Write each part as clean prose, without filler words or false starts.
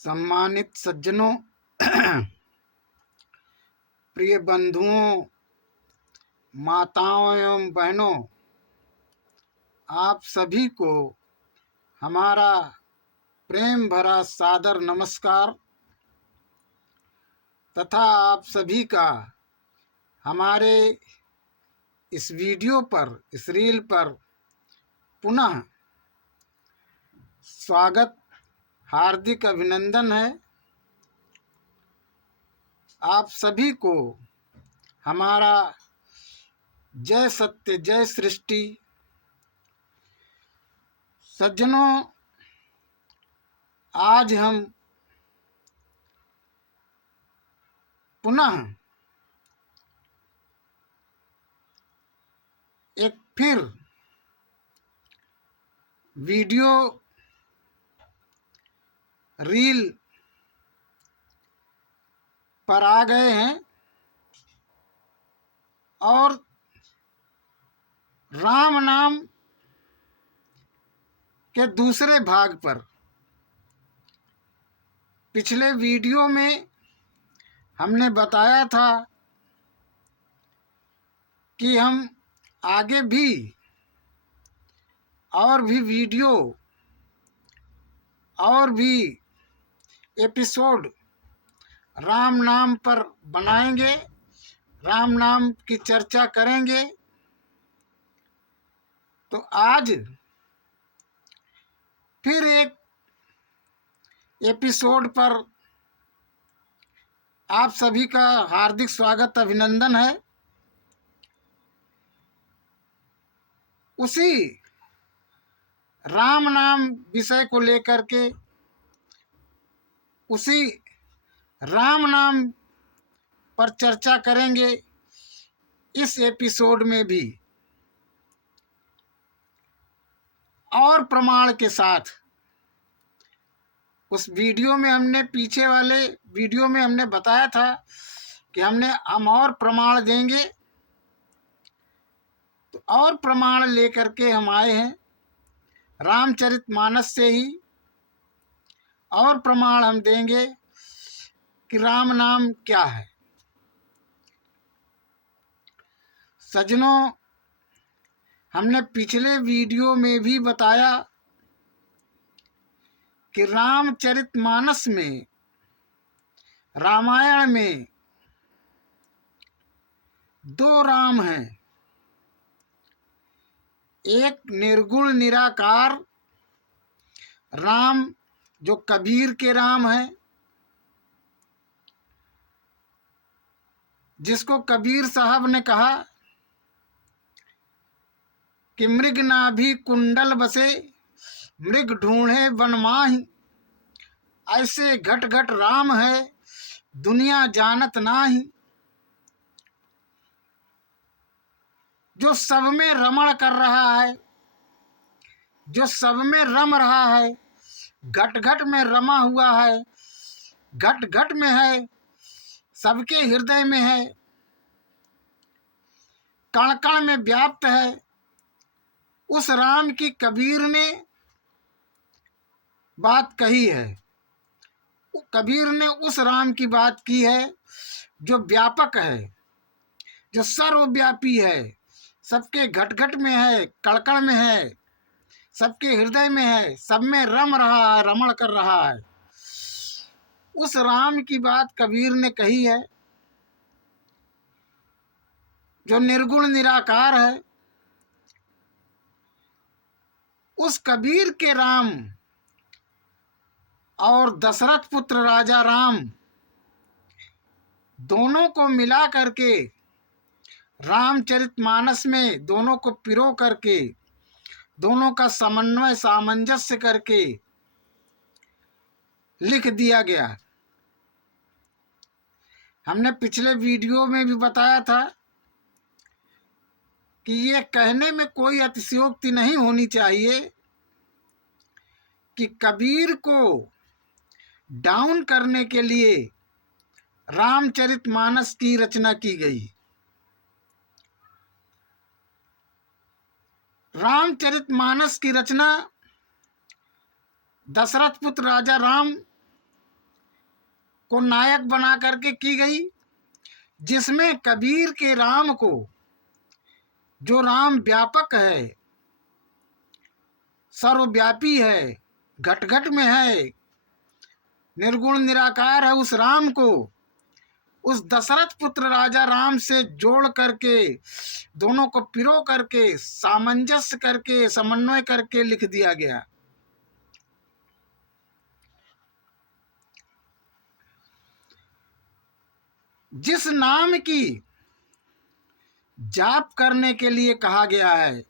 सम्मानित सज्जनों, प्रिय बंधुओं, माताओं एवं बहनों, आप सभी को हमारा प्रेम भरा सादर नमस्कार तथा आप सभी का हमारे इस वीडियो पर, इस रील पर पुनः स्वागत, हार्दिक अभिनंदन है। आप सभी को हमारा जय सत्य, जय सृष्टि। सज्जनों, आज हम पुनः एक फिर वीडियो रील पर आ गए हैं और राम नाम के दूसरे भाग पर। पिछले वीडियो में हमने बताया था कि हम आगे भी और भी वीडियो और भी एपिसोड राम नाम पर बनाएंगे, राम नाम की चर्चा करेंगे। तो आज फिर एक एपिसोड पर आप सभी का हार्दिक स्वागत, अभिनंदन है। उसी राम नाम विषय को लेकर के, उसी राम नाम पर चर्चा करेंगे इस एपिसोड में भी, और प्रमाण के साथ। उस वीडियो में हमने, पीछे वाले वीडियो में हमने बताया था कि हम और प्रमाण देंगे। तो और प्रमाण लेकर के हम आए हैं रामचरितमानस से ही। और प्रमाण हम देंगे कि राम नाम क्या है। सज्जनों, हमने पिछले वीडियो में भी बताया कि रामचरितमानस में, रामायण में दो राम हैं। एक निर्गुण निराकार राम जो कबीर के राम हैं, जिसको कबीर साहब ने कहा कि मृग नाभि कुंडल बसे, मृग ढूंढे वन माही, ऐसे घट घट राम है दुनिया जानत नाही। जो सब में रमण कर रहा है, जो सब में रम रहा है, घट घट में रमा हुआ है, घट घट में है, सबके हृदय में है, कण कण में व्याप्त है। उस राम की कबीर ने बात कही है। कबीर ने उस राम की बात की है जो व्यापक है, जो सर्वव्यापी है, सबके घट घट में है, कड़कड़ में है, सबके हृदय में है, सब में रम रहा है, रमण कर रहा है। उस राम की बात कबीर ने कही है जो निर्गुण निराकार है। उस कबीर के राम और दशरथ पुत्र राजा राम, दोनों को मिला करके रामचरितमानस में, दोनों को पिरो करके, दोनों का समन्वय, सामंजस्य करके लिख दिया गया। हमने पिछले वीडियो में भी बताया था कि ये कहने में कोई अतिशयोक्ति नहीं होनी चाहिए कि कबीर को डाउन करने के लिए रामचरितमानस की रचना की गई। रामचरितमानस की रचना दशरथ पुत्र राजा राम को नायक बना करके की गई, जिसमें कबीर के राम को, जो राम व्यापक है, सर्वव्यापी है, घट घट में है, निर्गुण निराकार है, उस राम को उस दशरथ पुत्र राजा राम से जोड़ करके, दोनों को पिरो करके, सामंजस्य करके, समन्वय करके लिख दिया गया। जिस नाम की जाप करने के लिए कहा गया है,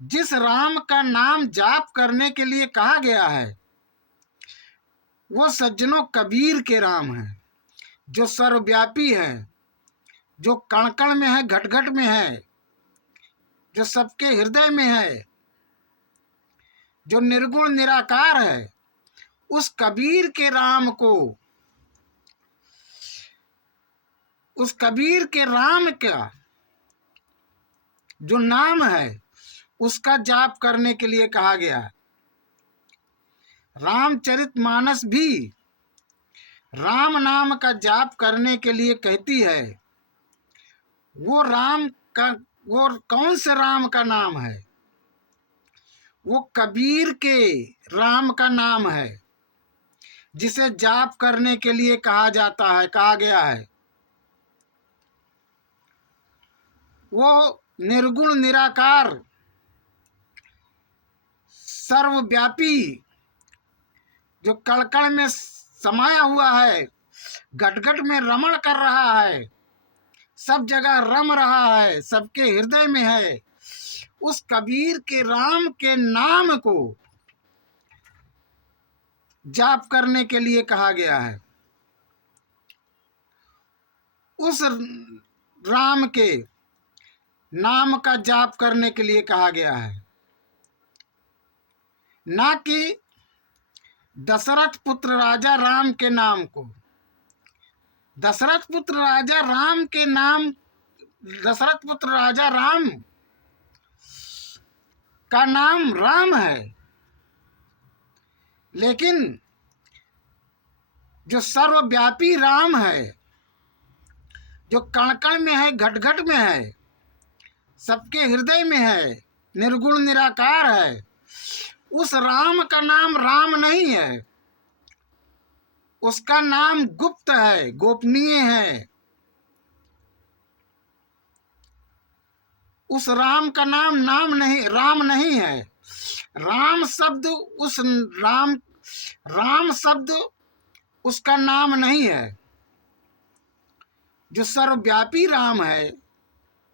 जिस राम का नाम जाप करने के लिए कहा गया है, वो सज्जनों कबीर के राम है, जो सर्वव्यापी है, जो कण कण में है, घट घट में है, जो सबके हृदय में है, जो निर्गुण निराकार है। उस कबीर के राम को, उस कबीर के राम का जो नाम है, उसका जाप करने के लिए कहा गया। रामचरितमानस भी राम नाम का जाप करने के लिए कहती है। वो राम का, वो कौन से राम का नाम है? वो कबीर के राम का नाम है, जिसे जाप करने के लिए कहा जाता है, कहा गया है। वो निर्गुण निराकार, सर्वव्यापी, जो कण में समाया हुआ है, घट घट में रमण कर रहा है, सब जगह रम रहा है, सबके हृदय में है। उस कबीर के राम के नाम को जाप करने के लिए कहा गया है। उस राम के नाम का जाप करने के लिए कहा गया है, ना कि दशरथ पुत्र राजा राम के नाम को। दशरथ पुत्र राजा राम के नाम, दशरथ पुत्र राजा राम का नाम राम है, लेकिन जो सर्वव्यापी राम है, जो कण कण में है, घट घट में है, सबके हृदय में है, निर्गुण निराकार है, उस राम का नाम राम नहीं है। उसका नाम गुप्त है, गोपनीय है। उस राम का नाम राम नहीं है। राम शब्द, उस राम शब्द उसका नाम नहीं है। जो सर्वव्यापी राम है,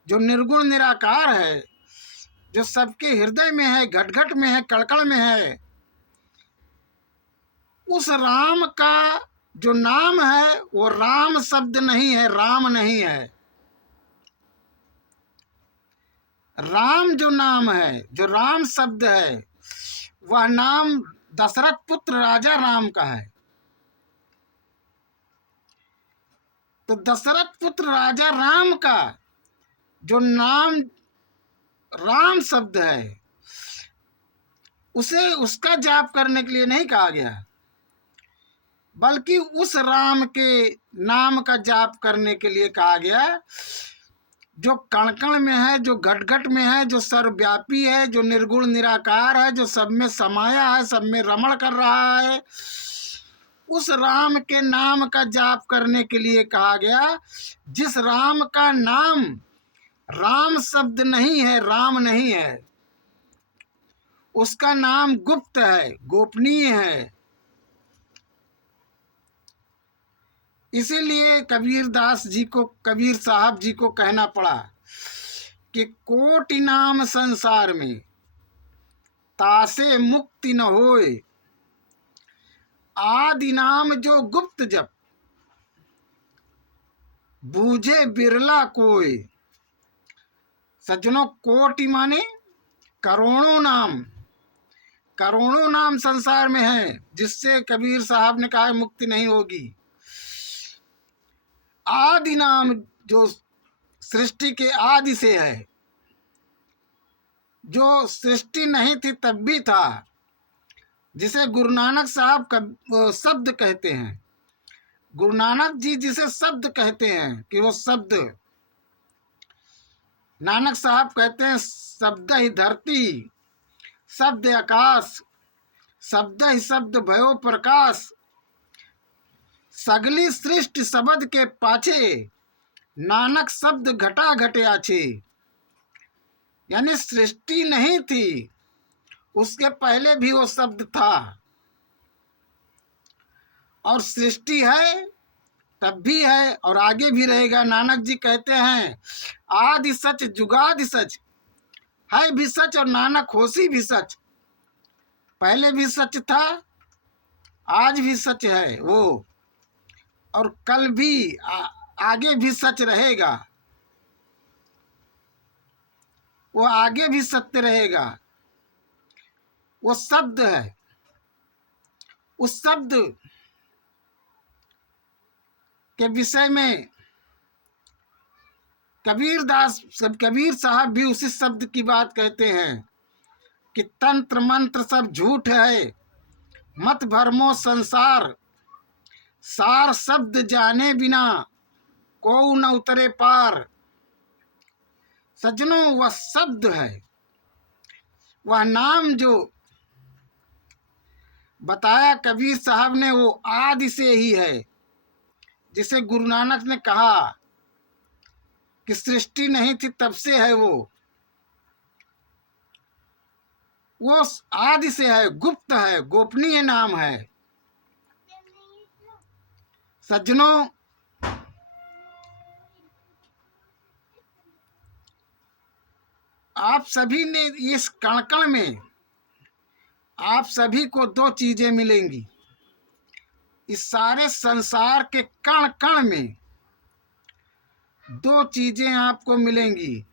जो निर्गुण निराकार है, जो सबके हृदय में है, घट घट में है, कड़कड़ में है, उस राम का जो नाम है, वो राम शब्द नहीं है, राम नहीं है। राम जो नाम है, जो राम शब्द है, वह नाम दशरथ पुत्र राजा राम का है। तो दशरथ पुत्र राजा राम का जो नाम राम शब्द है, उसे उसका जाप करने के लिए नहीं कहा गया, बल्कि उस राम के नाम का जाप करने के लिए कहा गया, जो कण कण में है, जो घट घट में है, जो सर्वव्यापी है, जो निर्गुण निराकार है, जो सब में समाया है, सब में रमण कर रहा है। उस राम के नाम का जाप करने के लिए कहा गया, जिस राम का नाम राम शब्द नहीं है, राम नहीं है। उसका नाम गुप्त है, गोपनीय है। इसीलिए कबीरदास जी को, कबीर साहब जी को कहना पड़ा कि कोटि नाम संसार में तासे मुक्ति न होए, आदि नाम जो गुप्त जप बूझे बिरला कोई। सज्जनों, कोटि माने करोड़ों नाम, करोड़ों नाम संसार में है, जिससे कबीर साहब ने कहा मुक्ति नहीं होगी। आदि नाम जो सृष्टि के आदि से है, जो सृष्टि नहीं थी तब भी था, जिसे गुरु नानक साहब का शब्द कहते हैं, गुरु नानक जी जिसे शब्द कहते हैं कि वो शब्द, नानक साहब कहते हैं शब्द ही धरती, शब्द आकाश, शब्द ही शब्द भयो प्रकाश, सगली सृष्टि शब्द के पाछे, नानक शब्द घटा घटे आछे। यानी सृष्टि नहीं थी, उसके पहले भी वो शब्द था, और सृष्टि है तब भी है और आगे भी रहेगा। नानक जी कहते हैं आदि सच जुगादि सच, है भी सच और नानक होसी भी सच। पहले भी सच था, आज भी सच है वो, और कल भी आगे भी सच रहेगा, वो आगे भी सत्य रहेगा। वो शब्द है, उस शब्द के विषय में कबीर साहब भी उसी शब्द की बात कहते हैं कि तंत्र मंत्र सब झूठ है, मत भरमो संसार, सार शब्द जाने बिना को न उतरे पार। सज्जनों, वह शब्द है, वह नाम जो बताया कबीर साहब ने, वो आदि से ही है। जिसे गुरु नानक ने कहा कि सृष्टि नहीं थी तब से है वो आदि से है, गुप्त है, गोपनीय नाम है। सज्जनों, आप सभी ने इस कण कण में आप सभी को दो चीजें मिलेंगी। इस सारे संसार के कण कण में दो चीजें आपको मिलेंगी,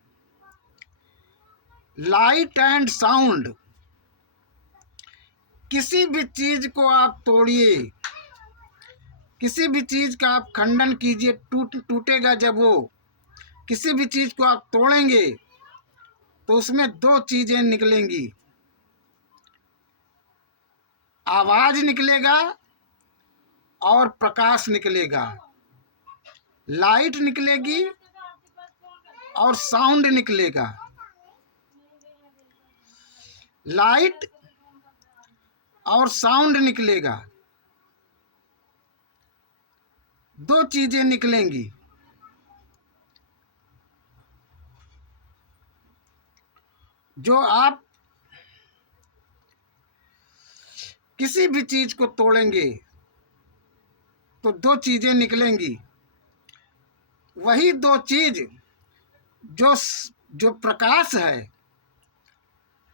लाइट एंड साउंड। किसी भी चीज को आप तोड़िए, किसी भी चीज का आप खंडन कीजिए, टूटेगा जब वो। किसी भी चीज को आप तोड़ेंगे तो उसमें दो चीजें निकलेंगी, आवाज निकलेगा और प्रकाश निकलेगा। लाइट निकलेगी और साउंड निकलेगा। लाइट और साउंड निकलेगा, दो चीजें निकलेंगी। जो आप किसी भी चीज को तोड़ेंगे तो दो चीजें निकलेंगी। वही दो चीज जो जो प्रकाश है,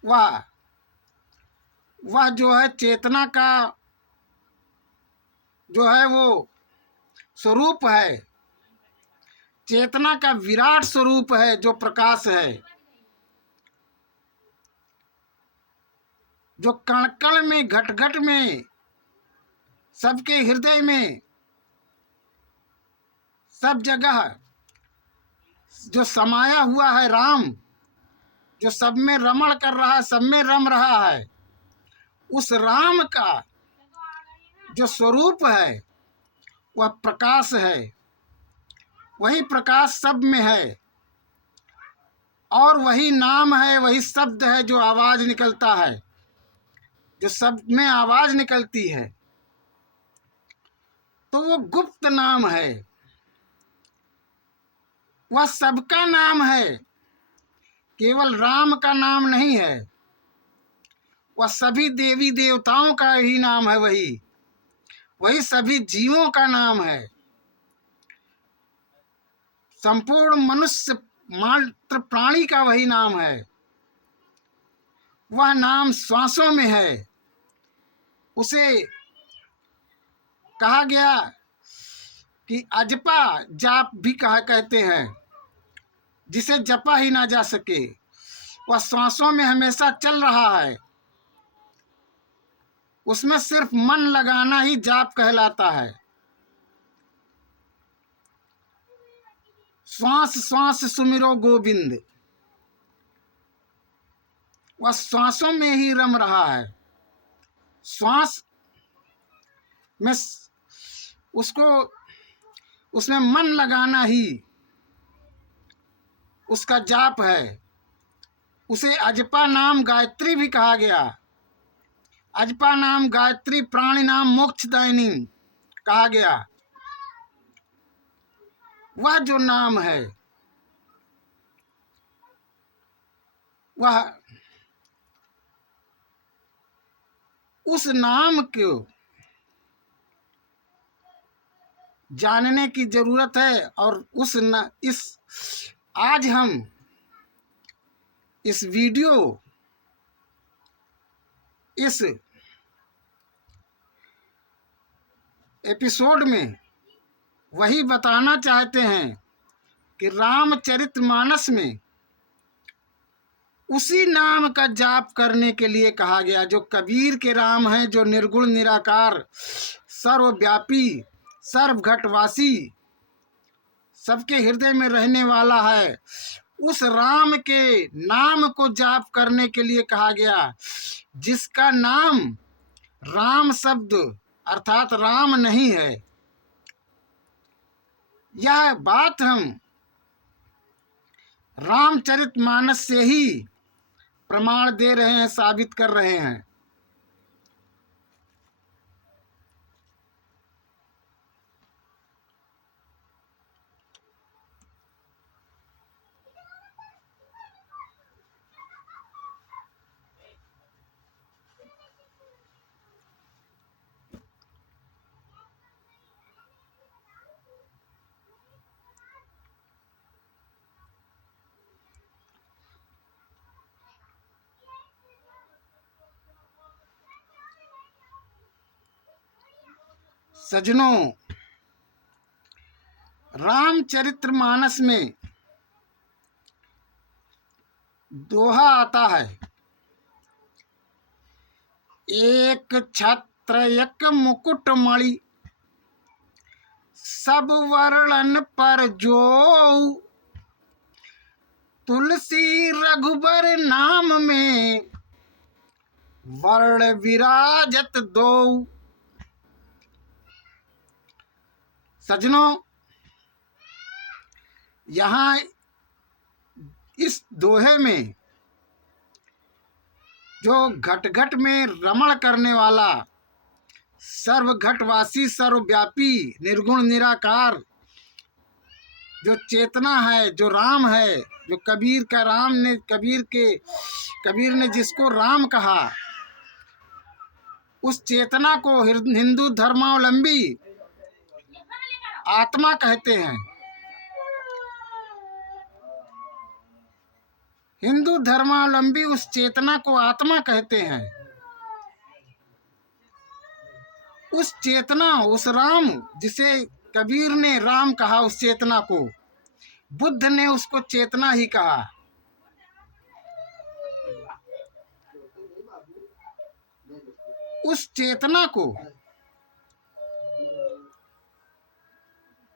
वह जो है चेतना का जो है वो स्वरूप है, चेतना का विराट स्वरूप है जो प्रकाश है, जो कण कण में घट घट में सबके हृदय में सब जगह जो समाया हुआ है। राम जो सब में रमण कर रहा है, सब में रम रहा है, उस राम का जो स्वरूप है वह प्रकाश है। वही प्रकाश सब में है और वही नाम है, वही शब्द है जो आवाज निकलता है, जो सब में आवाज निकलती है। तो वो गुप्त नाम है, वह सबका नाम है, केवल राम का नाम नहीं है। वह सभी देवी देवताओं का ही नाम है, वही सभी जीवों का नाम है। संपूर्ण मनुष्य मात्र प्राणी का वही नाम है। वह नाम श्वासों में है। उसे कहा गया कि अजपा जाप भी कहते हैं, जिसे जपा ही ना जा सके। वह श्वासों में हमेशा चल रहा है, उसमें सिर्फ मन लगाना ही जाप कहलाता है। श्वास श्वास सुमिरो गोविंद, वह श्वासों में ही रम रहा है। श्वास में उसको उसमें मन लगाना ही उसका जाप है। उसे अजपा नाम गायत्री भी कहा गया। अजपा नाम गायत्री प्राणी नाम मोक्षदायिनी कहा गया। वह जो नाम है वह उस नाम को जानने की जरूरत है। और इस आज हम इस वीडियो इस एपिसोड में वही बताना चाहते हैं कि रामचरितमानस में उसी नाम का जाप करने के लिए कहा गया जो कबीर के राम है, जो निर्गुण निराकार सर्वव्यापी सर्वघटवासी सबके हृदय में रहने वाला है। उस राम के नाम को जाप करने के लिए कहा गया, जिसका नाम राम शब्द अर्थात राम नहीं है। यह बात हम रामचरितमानस से ही प्रमाण दे रहे हैं, साबित कर रहे हैं। सज्जनों, रामचरितमानस में दोहा आता है, एक छत्र एक मुकुट मणि सब वर्णन पर जो, तुलसी रघुबर नाम में वर्ण विराजत दो। सज्जनों, यहाँ इस दोहे में जो घट घट में रमण करने वाला सर्वघटवासी सर्वव्यापी निर्गुण निराकार जो चेतना है, जो राम है, जो कबीर ने जिसको राम कहा, उस चेतना को हिंदू धर्मावलंबी आत्मा कहते हैं। हिंदू धर्मावलंबी उस चेतना को आत्मा कहते हैं। उस चेतना, उस राम जिसे कबीर ने राम कहा, उस चेतना को बुद्ध ने उसको चेतना ही कहा। उस चेतना को,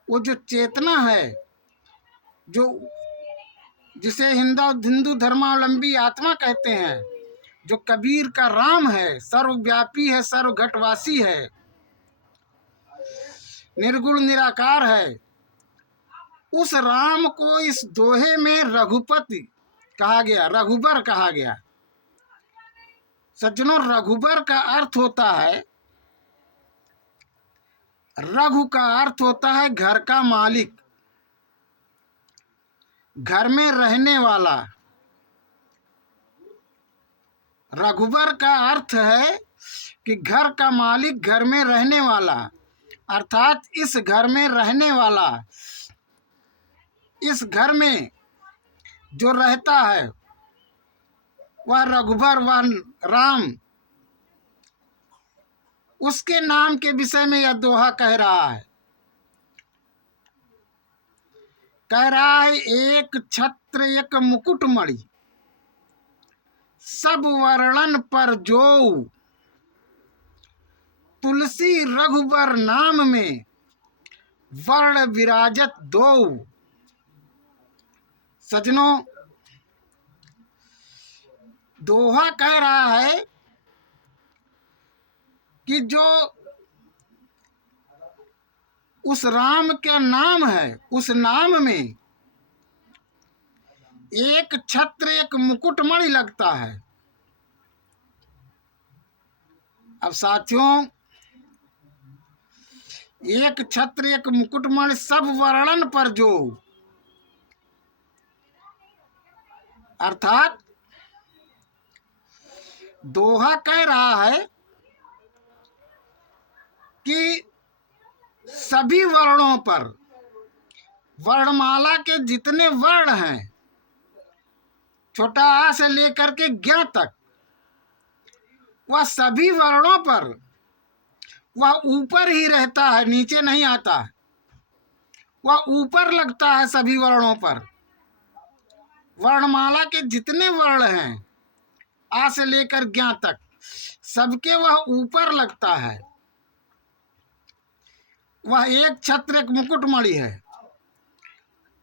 वो जो चेतना है, जो जिसे हिंदू धर्मावलंबी आत्मा कहते हैं, जो कबीर का राम है, सर्वव्यापी है, सर्वघटवासी है, निर्गुण निराकार है, उस राम को इस दोहे में रघुपति कहा गया, रघुबर कहा गया। सज्जनों, रघुबर का अर्थ होता है, रघु का अर्थ होता है घर का मालिक, घर में रहने वाला। रघुबर का अर्थ है कि घर का मालिक, घर में रहने वाला, अर्थात इस घर में रहने वाला, इस घर में जो रहता है वह रघुबर, वह राम, उसके नाम के विषय में यह दोहा कह रहा है। कह रहा है, एक छत्र एक मुकुट मणि सब वर्णन पर जो, तुलसी रघुबर नाम में वर्ण विराजत दो। सज्जनों, दोहा कह रहा है कि जो उस राम का नाम है, उस नाम में एक छत्र एक मुकुटमणि लगता है। अब साथियों, एक छत्र एक मुकुटमणि सब वर्णन पर जो, अर्थात दोहा कह रहा है कि सभी वर्णों पर, वर्णमाला के जितने वर्ण हैं, छोटा आ से लेकर के ज्ञ तक, वह सभी वर्णों पर वह ऊपर ही रहता है, नीचे नहीं आता। वह ऊपर लगता है सभी वर्णों पर। वर्णमाला के जितने वर्ण हैं, आ से लेकर ज्ञ तक, सबके वह ऊपर लगता है। वह एक छत्र एक मुकुटमणि है।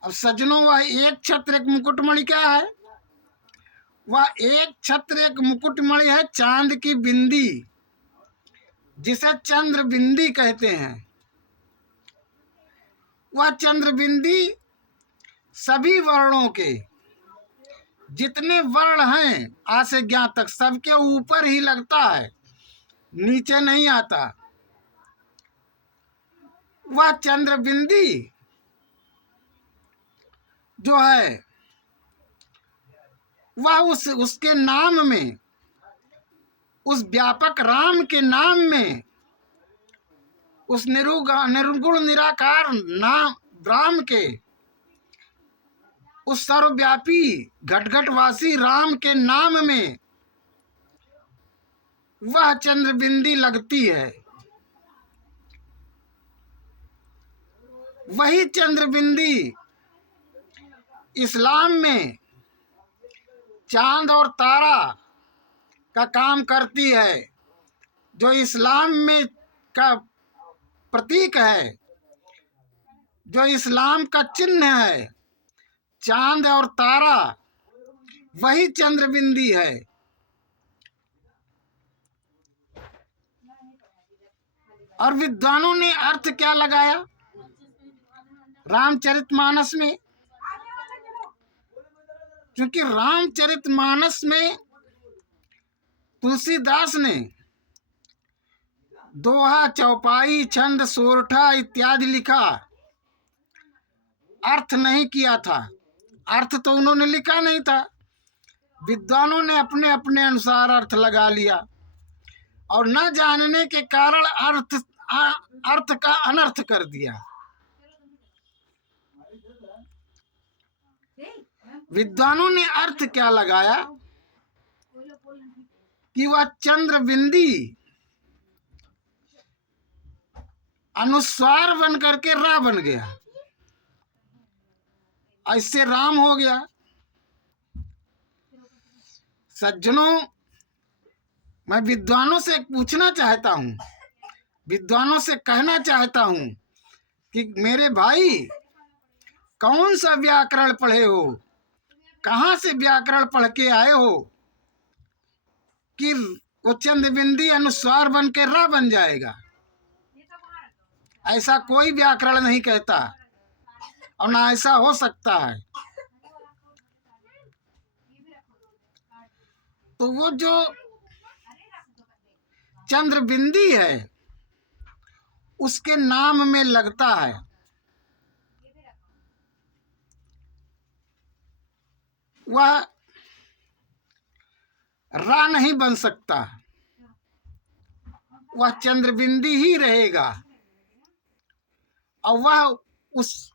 अब सज्जनों, वह एक छत्र एक मुकुटमणि क्या है? वह एक छत्र एक मुकुटमणि है चांद की बिंदी, जिसे चंद्र बिंदी कहते हैं। वह चंद्र बिंदी सभी वर्णों के जितने वर्ण हैं, आ से ज्ञ तक, सबके ऊपर ही लगता है, नीचे नहीं आता। वह चंद्र बिंदी जो है, वह उसके नाम में, उस व्यापक राम के नाम में, उस निर्गुण निराकार नाम राम के, उस सर्वव्यापी घटघटवासी राम के नाम में वह चंद्रबिंदी लगती है। वही चंद्रबिंदी इस्लाम में चांद और तारा का काम करती है, जो इस्लाम में का प्रतीक है, जो इस्लाम का चिन्ह है, चांद और तारा, वही चंद्रबिंदी है। और विद्वानों ने अर्थ क्या लगाया रामचरितमानस में? क्योंकि रामचरितमानस में तुलसीदास ने दोहा, चौपाई, छंद, सोरठा इत्यादि लिखा, अर्थ नहीं किया था। अर्थ तो उन्होंने लिखा नहीं था, विद्वानों ने अपने अपने अनुसार अर्थ लगा लिया, और न जानने के कारण अर्थ का अनर्थ कर दिया। विद्वानों ने अर्थ क्या लगाया कि वह चंद्रबिंदी अनुस्वार बन करके रा बन गया, ऐसे राम हो गया। सज्जनों, मैं विद्वानों से पूछना चाहता हूँ, विद्वानों से कहना चाहता हूँ कि मेरे भाई, कौन सा व्याकरण पढ़े हो, कहाँ से व्याकरण पढ़ के आए हो कि वो चंद्रबिंदी अनुस्वार बन के रा बन जाएगा? ऐसा कोई व्याकरण नहीं कहता, और ना ऐसा हो सकता है। तो वो जो चंद्रबिंदी है, उसके नाम में लगता है, वह रा नहीं बन सकता, वह चंद्रबिंदी ही रहेगा, और वह उस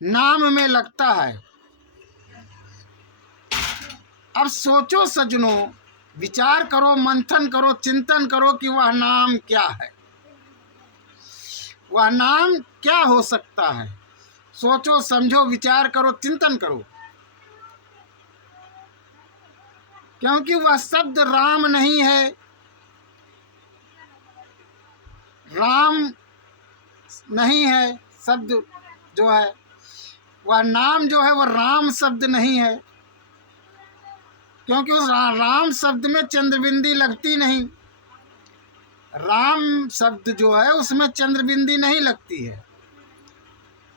नाम में लगता है। अब सोचो सज्जनों, विचार करो, मंथन करो, चिंतन करो कि वह नाम क्या है, वह नाम क्या हो सकता है। सोचो, समझो, विचार करो, चिंतन करो, क्योंकि वह शब्द राम नहीं है। राम नहीं है शब्द जो है, वह नाम जो है वह राम शब्द नहीं है, क्योंकि उस राम शब्द में चंद्रबिंदी लगती नहीं। राम शब्द जो है उसमें चंद्रबिंदी नहीं लगती है।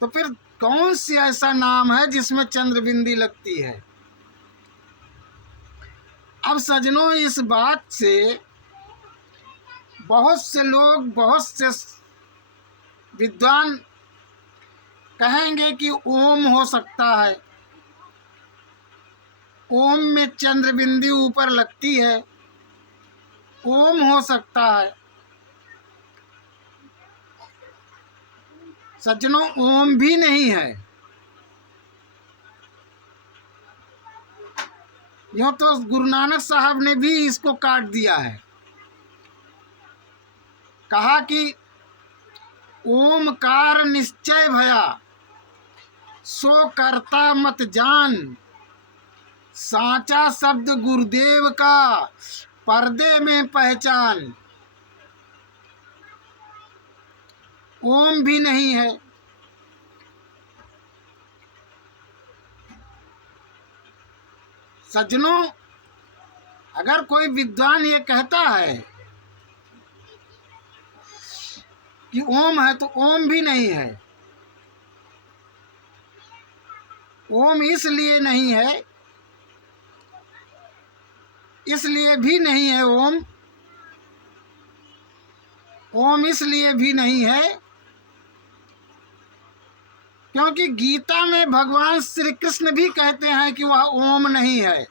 तो फिर कौन सी ऐसा नाम है जिसमें चंद्र बिंदी लगती है? अब सजनों, इस बात से बहुत से लोग, बहुत से विद्वान कहेंगे कि ओम हो सकता है, ओम में चंद्र बिंदी ऊपर लगती है, ओम हो सकता है। सज्जनों, ओम भी नहीं है। यूं तो गुरु नानक साहब ने भी इसको काट दिया है, कहा कि ओमकार निश्चय भया सो करता मत जान, साचा शब्द गुरुदेव का पर्दे में पहचान। ओम भी नहीं है। सज्जनों, अगर कोई विद्वान ये कहता है कि ओम है, तो ओम भी नहीं है। ओम इसलिए नहीं है, इसलिए भी नहीं है ओम। ओम इसलिए भी नहीं है क्योंकि गीता में भगवान श्री कृष्ण भी कहते हैं कि वह ओम नहीं है,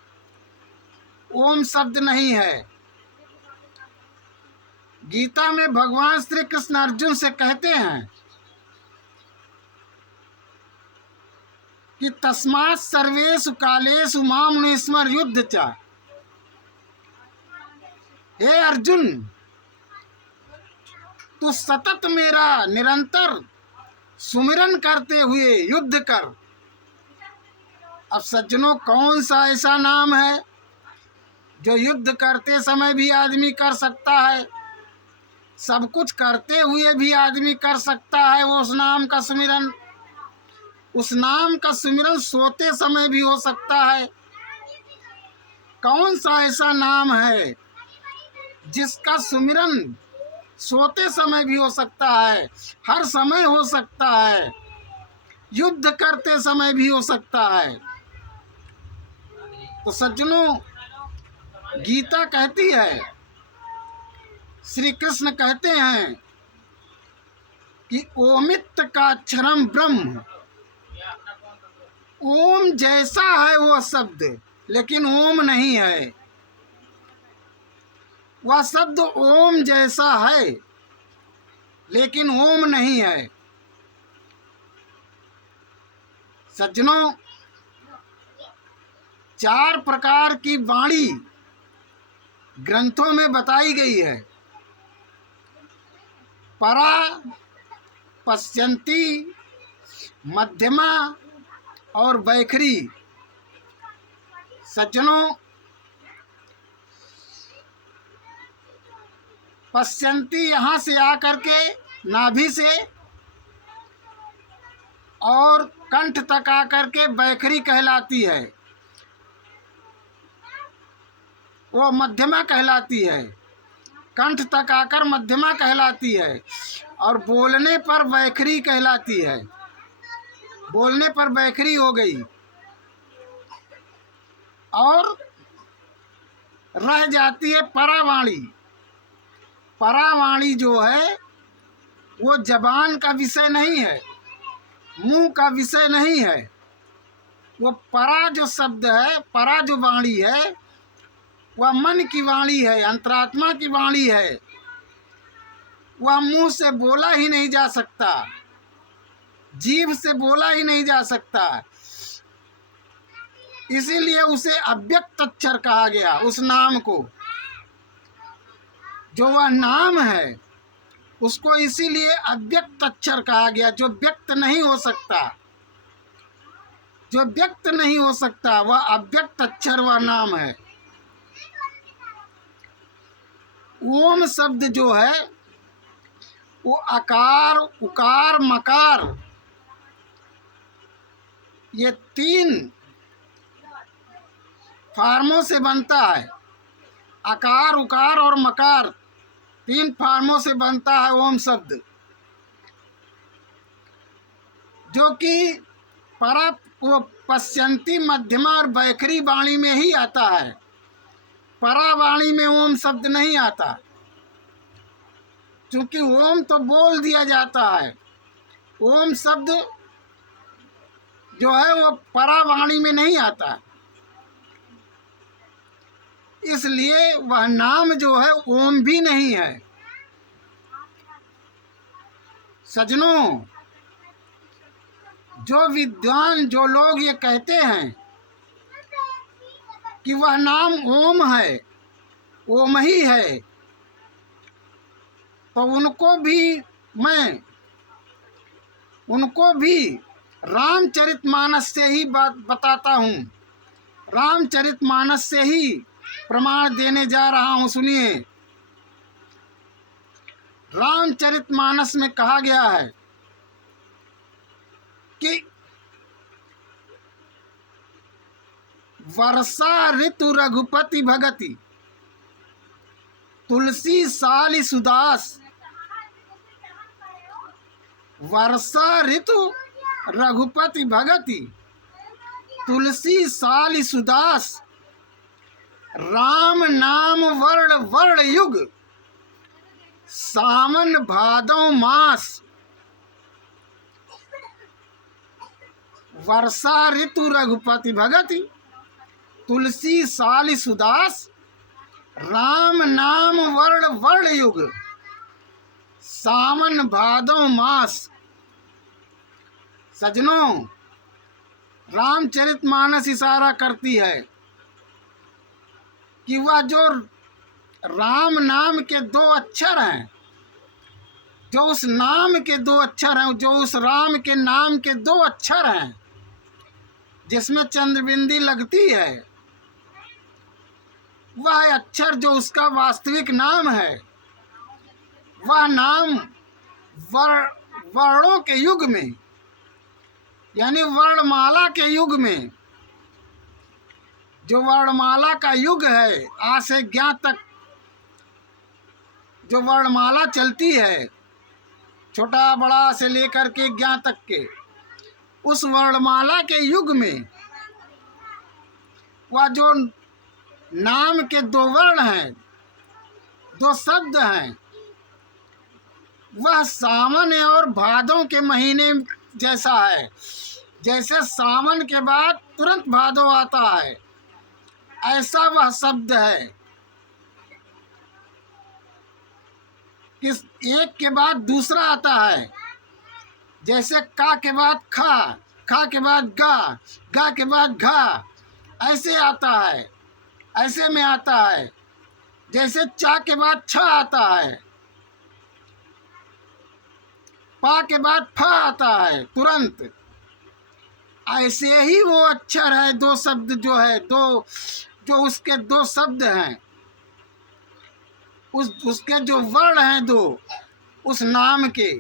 ओम शब्द नहीं है। गीता में भगवान श्री कृष्ण अर्जुन से कहते हैं कि तस्मात् सर्वेषु कालेषु मां मुनीश्वर युद्ध च। हे अर्जुन, तू सतत मेरा निरंतर सुमिरन करते हुए युद्ध कर। अब सज्जनों, कौन सा ऐसा नाम है जो युद्ध करते समय भी आदमी कर सकता है, सब कुछ करते हुए भी आदमी कर सकता है वो उस नाम का सुमिरन? उस नाम का सुमिरन सोते समय भी हो सकता है। कौन सा ऐसा नाम है जिसका सुमिरन सोते समय भी हो सकता है, हर समय हो सकता है, युद्ध करते समय भी हो सकता है? तो सज्जनों, गीता कहती है, श्री कृष्ण कहते हैं कि ओमित का अक्षरम ब्रह्म। ओम जैसा है वो शब्द, लेकिन ओम नहीं है। वह शब्द ओम जैसा है, लेकिन ओम नहीं है। सज्जनों, 4 प्रकार की वाणी ग्रंथों में बताई गई है। परा, पश्यन्ती, मध्यमा और वैखरी। सज्जनों, पश्यन्ती यहाँ से आकर के नाभि से और कंठ तक आकर के वैखरी कहलाती है, वो मध्यमा कहलाती है। कंठ तक आकर मध्यमा कहलाती है और बोलने पर वैखरी कहलाती है। बोलने पर वैखरी हो गई। और रह जाती है परावाणी। परावाणी जो है वो जबान का विषय नहीं है, मुंह का विषय नहीं है। वो परा जो शब्द है, परा जो वाणी है, वह मन की वाणी है, अंतरात्मा की वाणी है। वह मुंह से बोला ही नहीं जा सकता, जीभ से बोला ही नहीं जा सकता। इसीलिए उसे अव्यक्त अक्षर कहा गया, उस नाम को। जो वह नाम है उसको इसीलिए अव्यक्त अक्षर कहा गया, जो व्यक्त नहीं हो सकता। जो व्यक्त नहीं हो सकता वह अव्यक्त अक्षर वह नाम है। ओम शब्द जो है वो आकार, उकार, मकार, ये 3 फार्मों से बनता है। आकार, उकार और मकार 3 फार्मों से बनता है ओम शब्द। जो कि परा वो पश्यंती, मध्यमा और बैखरी वाणी में ही आता है। परा वाणी में ओम शब्द नहीं आता, क्योंकि ओम तो बोल दिया जाता है। ओम शब्द जो है वो परा वाणी में नहीं आता, इसलिए वह नाम जो है ओम भी नहीं है। सज्जनों, जो विद्वान जो लोग ये कहते हैं कि वह नाम ओम है, ओम ही है, तो उनको भी रामचरितमानस से ही बात बताता हूँ। रामचरितमानस से ही प्रमाण देने जा रहा हूँ। सुनिए, रामचरितमानस में कहा गया है कि वर्षा ऋतु रघुपति भगति, तुलसी साली सुदास। वर्षा ऋतु रघुपति भगति, तुलसी साली सुदास। राम नाम वर्ण वर्ण युग, सावन भादौ मास। वर्षा ऋतु रघुपति भगति, तुलसी साली सुदास। राम नाम वर्ण वर्ण युग, सावन भादौ मास। सज्जनों, रामचरितमानस इशारा करती है कि वह जो राम नाम के दो अक्षर हैं, जो उस नाम के दो अक्षर हैं, जो उस राम के नाम के दो अक्षर हैं जिसमें चंद्रबिंदी लगती है, वह अक्षर जो उसका वास्तविक नाम है, वह नाम वर्णों के युग में, यानी वर्णमाला के युग में, जो वर्णमाला का युग है, आ से ज्ञा तक जो वर्णमाला चलती है, छोटा बड़ा से लेकर के ज्ञा तक के, उस वर्णमाला के युग में वह जो नाम के दो वर्ण हैं, दो शब्द हैं, वह सावन और भादों के महीने जैसा है। जैसे सावन के बाद तुरंत भादो आता है, ऐसा वह शब्द है कि एक के बाद दूसरा आता है। जैसे का के बाद खा, खा के बाद गा, गा के बाद घा, ऐसे आता है, ऐसे में आता है। जैसे चा के बाद छ आता है, पा के बाद फा आता है तुरंत, ऐसे ही वो अक्षर है, दो शब्द जो है, दो जो उसके दो शब्द हैं, उसके जो वर्ण हैं दो, उस नाम के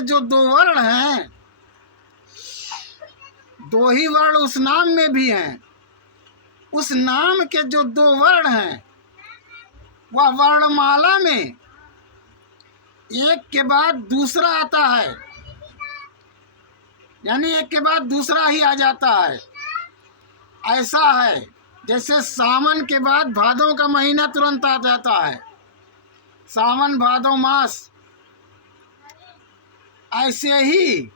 जो दो वर्ण हैं, दो ही वर्ण उस नाम में भी हैं। उस नाम के जो दो वर्ण हैं, वह वर्णमाला में एक के बाद दूसरा आता है, यानी एक के बाद दूसरा ही आ जाता है। ऐसा है जैसे सावन के बाद भादों का महीना तुरंत आ जाता है, सावन भादो मास। ऐसे ही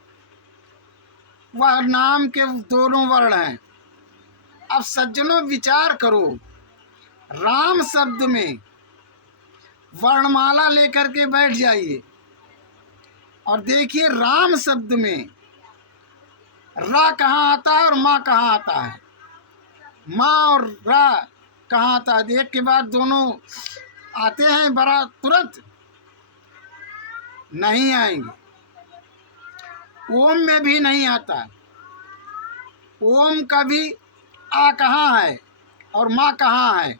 वह नाम के दोनों वर्ण हैं। अब सज्जनों, विचार करो, राम शब्द में वर्णमाला लेकर के बैठ जाइए और देखिए राम शब्द में रा कहाँ आता है और माँ कहाँ आता है, माँ और रा कहाँ आता है। एक के बाद दोनों आते हैं बड़ा तुरंत? नहीं आएंगे। ओम में भी नहीं आता। ओम का भी आ कहाँ है और माँ कहाँ है?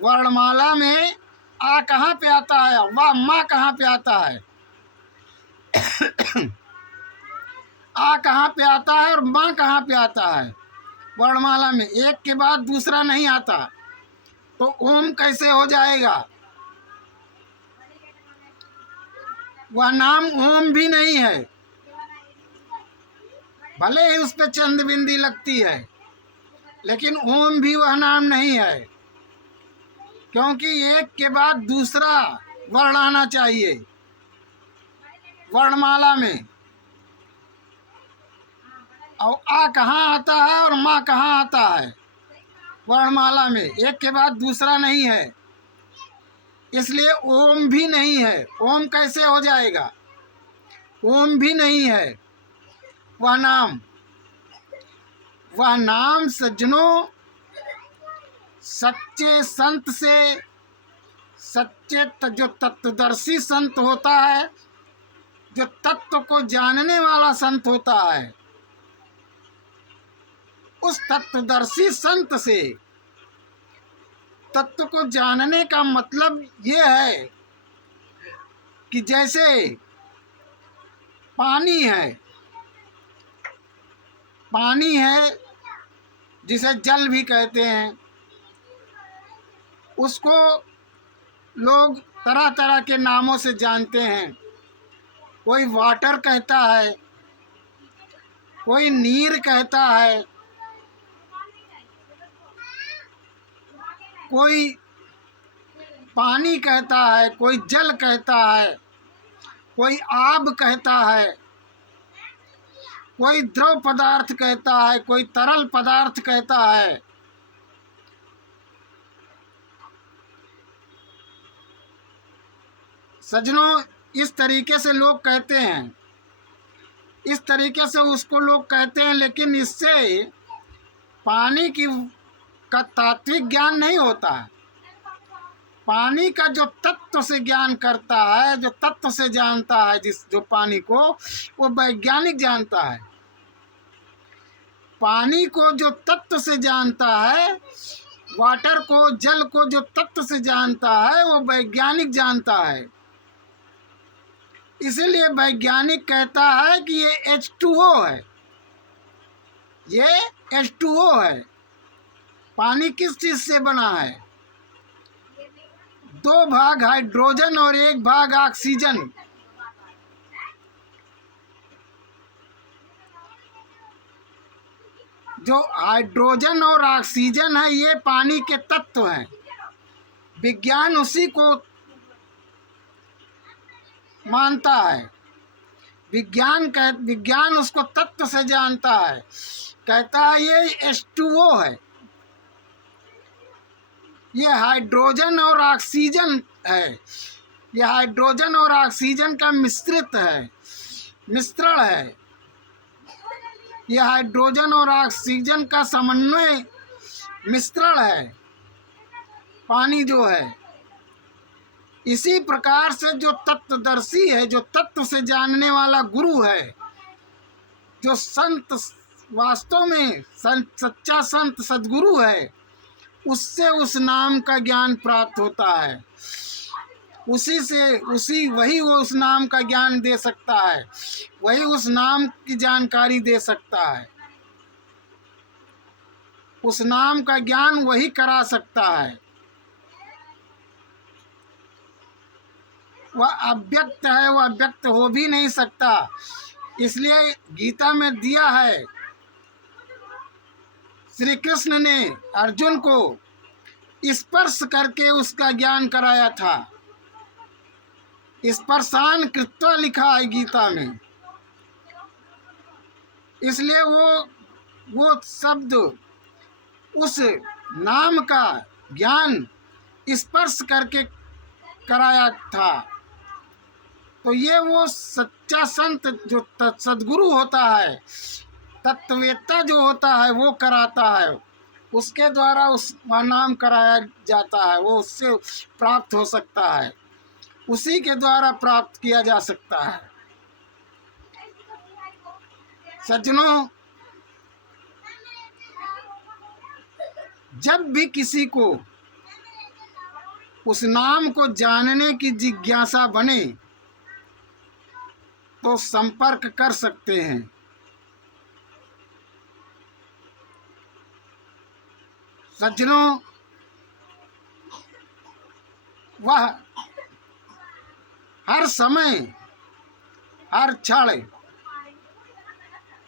वर्णमाला में आ कहाँ पे आता है, वह माँ कहाँ पे आता है? आ कहाँ पे आता है और माँ कहाँ पे आता है? वर्णमाला में एक के बाद दूसरा नहीं आता, तो ओम कैसे हो जाएगा? वह नाम ओम भी नहीं है, भले ही उस पर चंद बिंदी लगती है, लेकिन ओम भी वह नाम नहीं है, क्योंकि एक के बाद दूसरा वर्ण आना चाहिए वर्णमाला में। और आ कहाँ आता है और माँ कहाँ आता है वर्णमाला में, एक के बाद दूसरा नहीं है, इसलिए ओम भी नहीं है। ओम कैसे हो जाएगा? ओम भी नहीं है वह नाम। वह नाम सज्जनों सच्चे संत से, सच्चे जो तत्वदर्शी संत होता है, जो तत्व को जानने वाला संत होता है, उस तत्वदर्शी संत से तत्व को जानने का मतलब ये है कि जैसे पानी है, पानी है जिसे जल भी कहते हैं, उसको लोग तरह तरह के नामों से जानते हैं। कोई वाटर कहता है, कोई नीर कहता है, कोई पानी कहता है, कोई जल कहता है, कोई आब कहता है, कोई द्रव पदार्थ कहता है, कोई तरल पदार्थ कहता है। सज्जनों, इस तरीके से लोग कहते हैं, इस तरीके से उसको लोग कहते हैं, लेकिन इससे पानी का तात्विक ज्ञान नहीं होता है। पानी का जो तत्व से ज्ञान करता है, जो तत्व से जानता है, जो पानी को, वो वैज्ञानिक जानता है। पानी को जो तत्व से जानता है, वाटर को, जल को जो तत्व से जानता है, वो वैज्ञानिक जानता है। इसीलिए वैज्ञानिक कहता है कि ये H2O है, ये H2O है। पानी किस चीज से बना है? 2 भाग हाइड्रोजन और 1 भाग ऑक्सीजन। जो हाइड्रोजन और ऑक्सीजन है, ये पानी के तत्व हैं। विज्ञान उसी को मानता है। विज्ञान उसको तत्व से जानता है, कहता है ये H2O है, ये हाइड्रोजन और ऑक्सीजन है, ये हाइड्रोजन और ऑक्सीजन का मिश्रित है, मिश्रण है। ये हाइड्रोजन और ऑक्सीजन का समन्वय मिश्रण है पानी जो है। इसी प्रकार से जो तत्वदर्शी है, जो तत्व से जानने वाला गुरु है, जो संत वास्तव में सच्चा संत सद्गुरु है, उससे उस नाम का ज्ञान प्राप्त होता है। वही वो उस नाम का ज्ञान दे सकता है, वही उस नाम की जानकारी दे सकता है, उस नाम का ज्ञान वही करा सकता है। वह अव्यक्त है, वह व्यक्त हो भी नहीं सकता। इसलिए गीता में दिया है, श्री कृष्ण ने अर्जुन को स्पर्श करके उसका ज्ञान कराया था। स्पर्शान कृत्वा लिखा है गीता में। इसलिए वो शब्द, उस नाम का ज्ञान स्पर्श करके कराया था। तो ये वो सच्चा संत जो सद्गुरु होता है, तत्ववेत्ता जो होता है, वो कराता है। उसके द्वारा उस नाम कराया जाता है, वो उससे प्राप्त हो सकता है, उसी के द्वारा प्राप्त किया जा सकता है। सज्जनों, जब भी किसी को उस नाम को जानने की जिज्ञासा बने तो संपर्क कर सकते हैं। सज्जनों, वह हर समय हर क्षण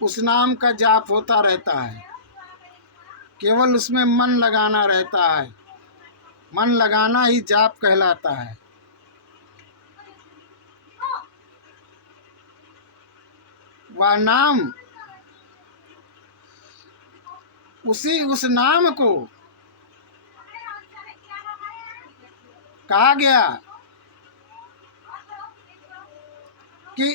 उस नाम का जाप होता रहता है। केवल उसमें मन लगाना रहता है। मन लगाना ही जाप कहलाता है। वह नाम, उस नाम को कहा गया कि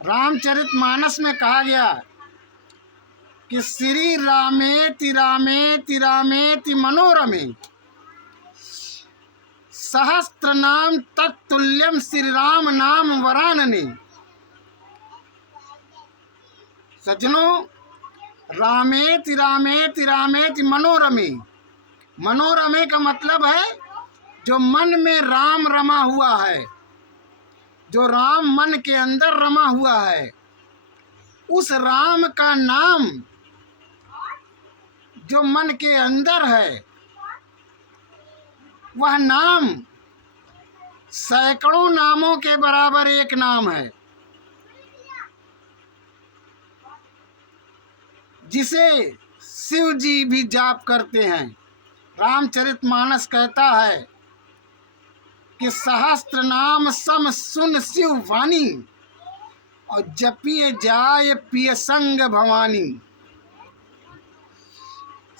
रामचरितमानस में कहा गया कि श्री रामेति रामेति रामेति मनोरमे सहस्त्र नाम तत्तुल्यम श्री राम नाम वरानने। सज्जनों, रामेति रामेति रामेति मनोरमे, मनोरमे का मतलब है जो मन में राम रमा हुआ है, जो राम मन के अंदर रमा हुआ है, उस राम का नाम जो मन के अंदर है, वह नाम सैकड़ों नामों के बराबर एक नाम है, जिसे शिव जी भी जाप करते हैं। रामचरितमानस कहता है कि सहस्त्र नाम सम सुन शिव वाणी, और जपिए जाय पिय संग भवानी।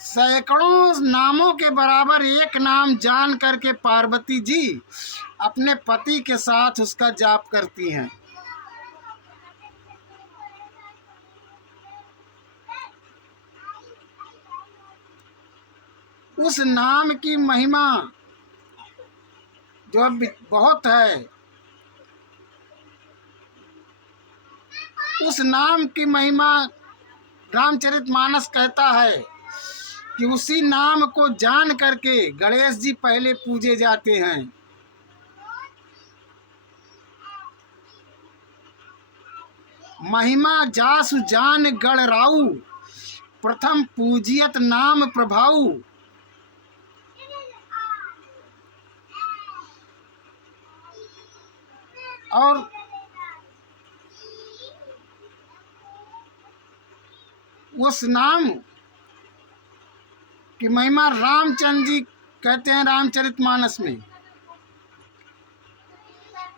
सैकड़ों नामों के बराबर एक नाम जान करके पार्वती जी अपने पति के साथ उसका जाप करती हैं। उस नाम की महिमा जो बहुत है, उस नाम की महिमा रामचरितमानस कहता है कि उसी नाम को जान करके गणेश जी पहले पूजे जाते हैं। महिमा जासु जान गण राउ, प्रथम पूजियत नाम प्रभाऊ। और उस नाम की महिमा रामचंद्र जी कहते हैं रामचरितमानस में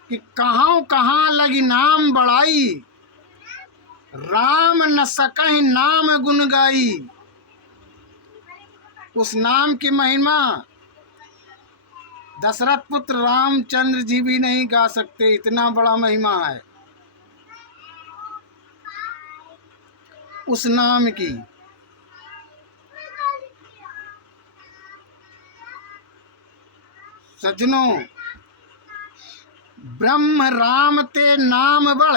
कि कहाँ कहाँ लगी नाम बढ़ाई, राम न सकहि नाम गुण गाई। उस नाम की महिमा दशरथ पुत्र रामचंद्र जी भी नहीं गा सकते, इतना बड़ा महिमा है उस नाम की। सज्जनों, ब्रह्म राम ते नाम बड़,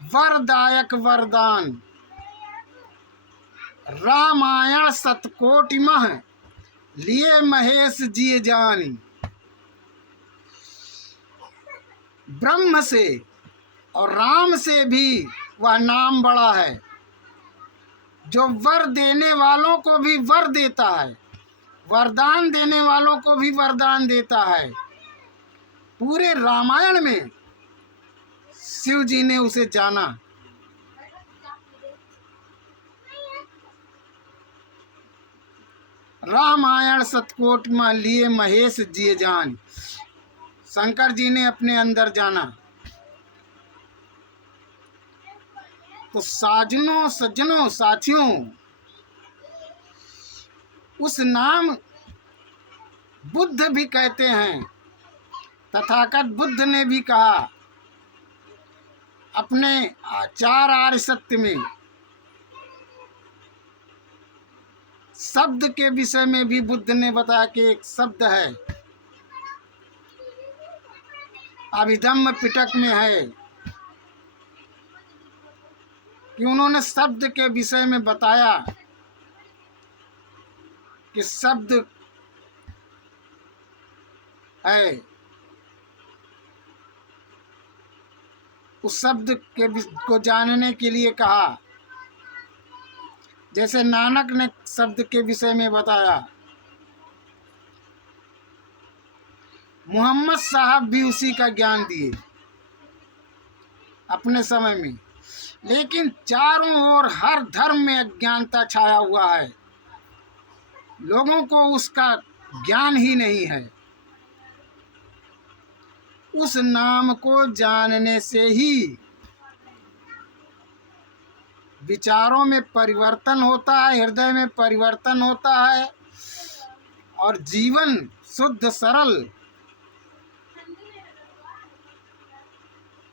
वरदायक वरदान। रामायण सतकोटि मह, लिए महेश जिय जानी। ब्रह्म से और राम से भी वह नाम बड़ा है, जो वर देने वालों को भी वर देता है, वरदान देने वालों को भी वरदान देता है। पूरे रामायण में शिव जी ने उसे जाना। रामायण सतकोट में लिए महेश जिय जान, शंकर जी ने अपने अंदर जाना। तो साजनों, सज्जनों, साथियों, उस नाम बुद्ध भी कहते हैं। तथागत बुद्ध ने भी कहा अपने 4 आर्य सत्य में, शब्द के विषय में भी बुद्ध ने बताया कि एक शब्द है, अभिधम्म पिटक में है, कि उन्होंने शब्द के विषय में बताया कि शब्द है, उस शब्द के को जानने के लिए कहा। जैसे नानक ने शब्द के विषय में बताया, मोहम्मद साहब भी उसी का ज्ञान दिए। अपने समय में, लेकिन चारों ओर हर धर्म में अज्ञानता छाया हुआ है। लोगों को उसका ज्ञान ही नहीं है। उस नाम को जानने से ही विचारों में परिवर्तन होता है, हृदय में परिवर्तन होता है और जीवन शुद्ध सरल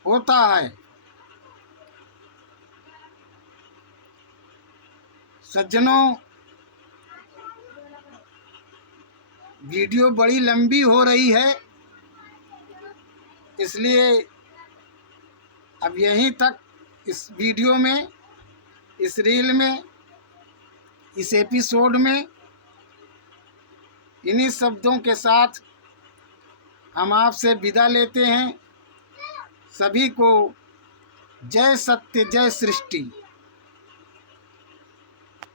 होता है। सज्जनों, वीडियो बड़ी लंबी हो रही है, इसलिए अब यहीं तक इस वीडियो में, इस रील में, इस एपिसोड में इन्हीं शब्दों के साथ हम आपसे विदा लेते हैं। सभी को जय सत्य, जय सृष्टि।